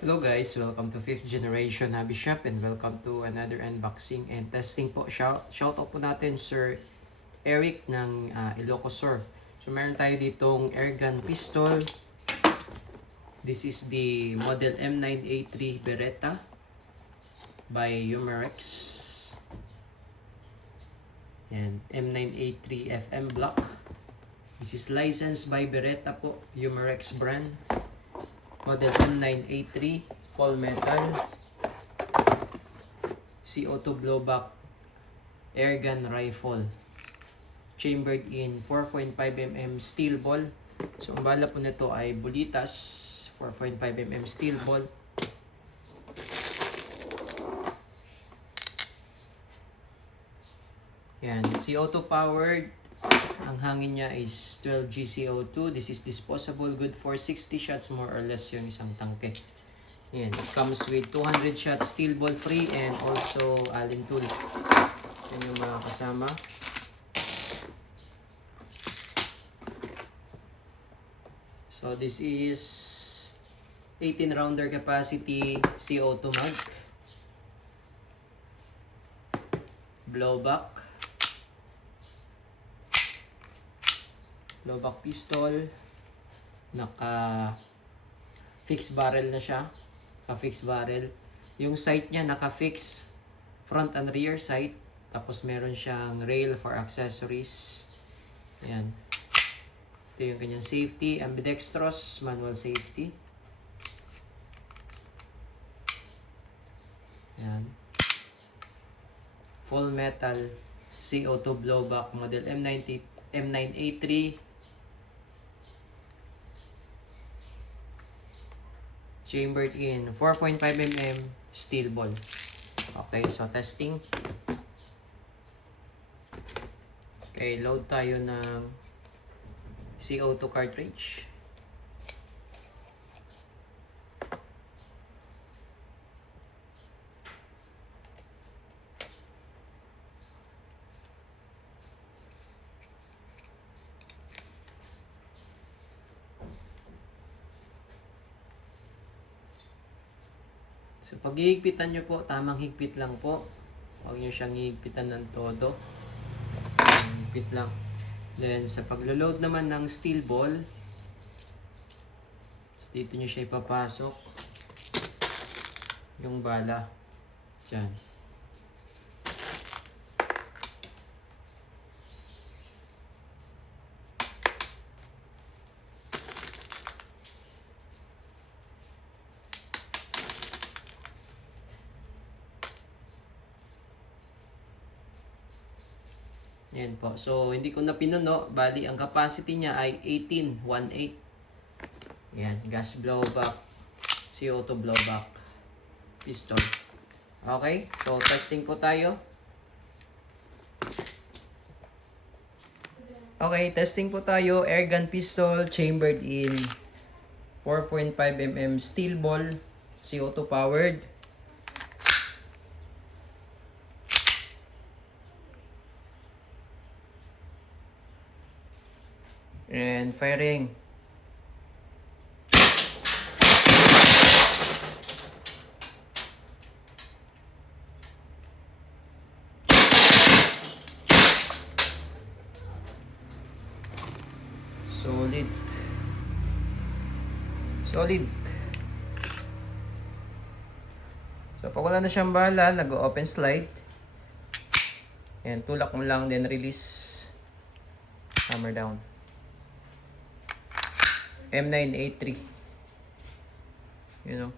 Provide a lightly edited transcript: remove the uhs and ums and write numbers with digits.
Hello guys, welcome to 5th Generation Hobby Shop and welcome to another unboxing and testing po. Shoutout po natin Sir Eric ng Ilocos Sur. So meron tayo ditong airgun pistol. This is the model M9A3 Beretta by Umarex. And M9A3 FM block. This is licensed by Beretta po, Umarex brand. Model M9A3 full metal CO2 blowback airgun rifle chambered in 4.5mm steel ball. So ang bala po nito ay Bulitas 4.5mm steel ball. Yan, CO2 powered. Ang hangin niya is 12G CO2. This is disposable, good for 60 shots more or less yung isang tangke. Yan, it comes with 200 shots steel ball free and also Allen tool. Yan yung mga kasama. So this is 18 rounder capacity CO2 mag. Blowback pistol, naka fixed barrel na siya, fixed barrel. Yung sight niya naka fix front and rear sight, tapos meron siyang rail for accessories. Ayan, ito yung kanyang safety, ambidextrous manual safety. Ayan, full metal CO2 blowback model M9A3 chambered in 4.5mm steel ball. Okay, so testing. Okay, load tayo ng CO2 cartridge. So pag hihigpitan nyo po, tamang higpit lang po. Huwag nyo siyang hihigpitan ng todo. Higpit lang. Then sa paglo-load naman ng steel ball, so dito nyo siya ipapasok. Yung bala. Diyan. Yan po. So, hindi ko na pinuno. Bali, ang capacity niya ay 18.18. Yan. Gas blowback. CO2 blowback. Pistol. Okay. So, testing po tayo. Okay. Testing po tayo. Airgun pistol chambered in 4.5mm steel ball. CO2 powered. And firing. Solid. So pag wala na siyang bala, nag-open slide. And tulak mo lang, then release. Hammer down. M9A3. You know.